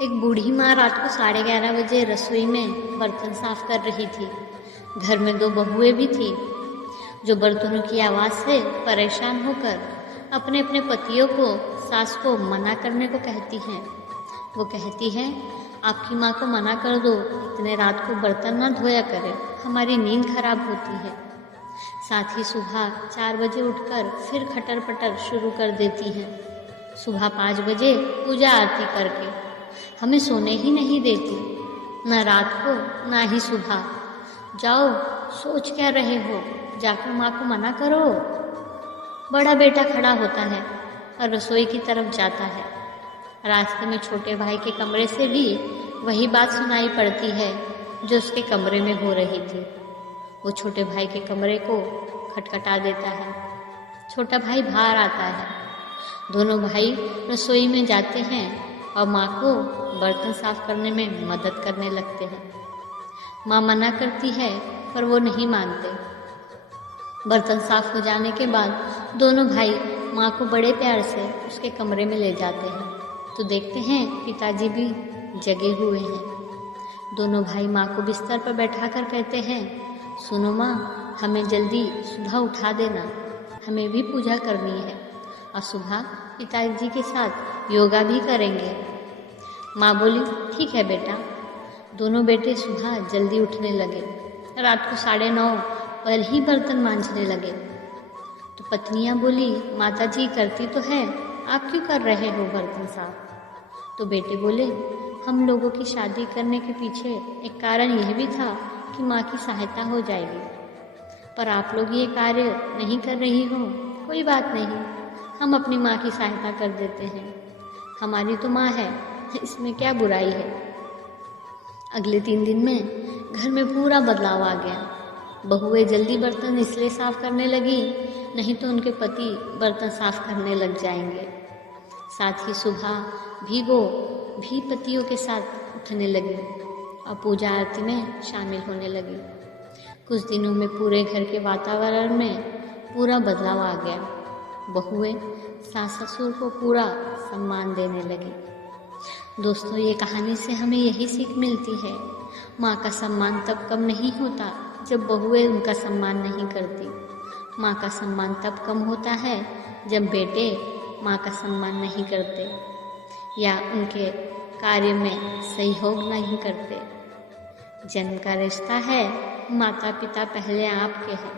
एक बूढ़ी माँ रात को 11:30 बजे रसोई में बर्तन साफ कर रही थी। घर में 2 बहुएं भी थी जो बर्तनों की आवाज़ से परेशान होकर अपने अपने पतियों को, सास को मना करने को कहती हैं। वो कहती हैं, आपकी माँ को मना कर दो, इतने रात को बर्तन ना धोया करे, हमारी नींद खराब होती है। साथ ही सुबह 4 बजे उठकर फिर खटर पटर शुरू कर देती हैं। सुबह 5 बजे पूजा आरती करके हमें सोने ही नहीं देती, न रात को ना ही सुबह। जाओ, सोच क्या रहे हो, जाकर माँ को मना करो। बड़ा बेटा खड़ा होता है और रसोई की तरफ जाता है। रास्ते में छोटे भाई के कमरे से भी वही बात सुनाई पड़ती है जो उसके कमरे में हो रही थी। वो छोटे भाई के कमरे को खटखटा देता है। छोटा भाई बाहर आता है। दोनों भाई रसोई में जाते हैं और माँ को बर्तन साफ करने में मदद करने लगते हैं। माँ मना करती है पर वो नहीं मानते। बर्तन साफ हो जाने के बाद दोनों भाई माँ को बड़े प्यार से उसके कमरे में ले जाते हैं तो देखते हैं पिताजी भी जगे हुए हैं। दोनों भाई माँ को बिस्तर पर बैठाकर कहते हैं, सुनो माँ, हमें जल्दी सुबह उठा देना, हमें भी पूजा करनी है और सुबह पिताजी के साथ योगा भी करेंगे। माँ बोली, ठीक है बेटा। दोनों बेटे सुबह जल्दी उठने लगे। रात को 9:30 पर ही बर्तन मांजने लगे। तो पत्नियाँ बोली, माता जी करती तो है, आप क्यों कर रहे हो बर्तन साफ? तो बेटे बोले, हम लोगों की शादी करने के पीछे एक कारण यह भी था कि माँ की सहायता हो जाएगी, पर आप लोग ये कार्य नहीं कर रही हो। कोई बात नहीं, हम अपनी माँ की सहायता कर देते हैं, हमारी तो माँ है, इसमें क्या बुराई है। अगले 3 दिन में घर में पूरा बदलाव आ गया। बहुएं जल्दी बर्तन इसलिए साफ करने लगी, नहीं तो उनके पति बर्तन साफ करने लग जाएंगे। साथ ही सुबह भी पतियों के साथ उठने लगी और पूजा आरती में शामिल होने लगी। कुछ दिनों में पूरे घर के वातावरण में पूरा बदलाव आ गया। बहुएं सास ससुर को पूरा सम्मान देने लगी। दोस्तों, ये कहानी से हमें यही सीख मिलती है, माँ का सम्मान तब कम नहीं होता जब बहुएं उनका सम्मान नहीं करती। माँ का सम्मान तब कम होता है जब बेटे माँ का सम्मान नहीं करते या उनके कार्य में सहयोग नहीं करते। जन्म का रिश्ता है, माता पिता पहले आपके हैं।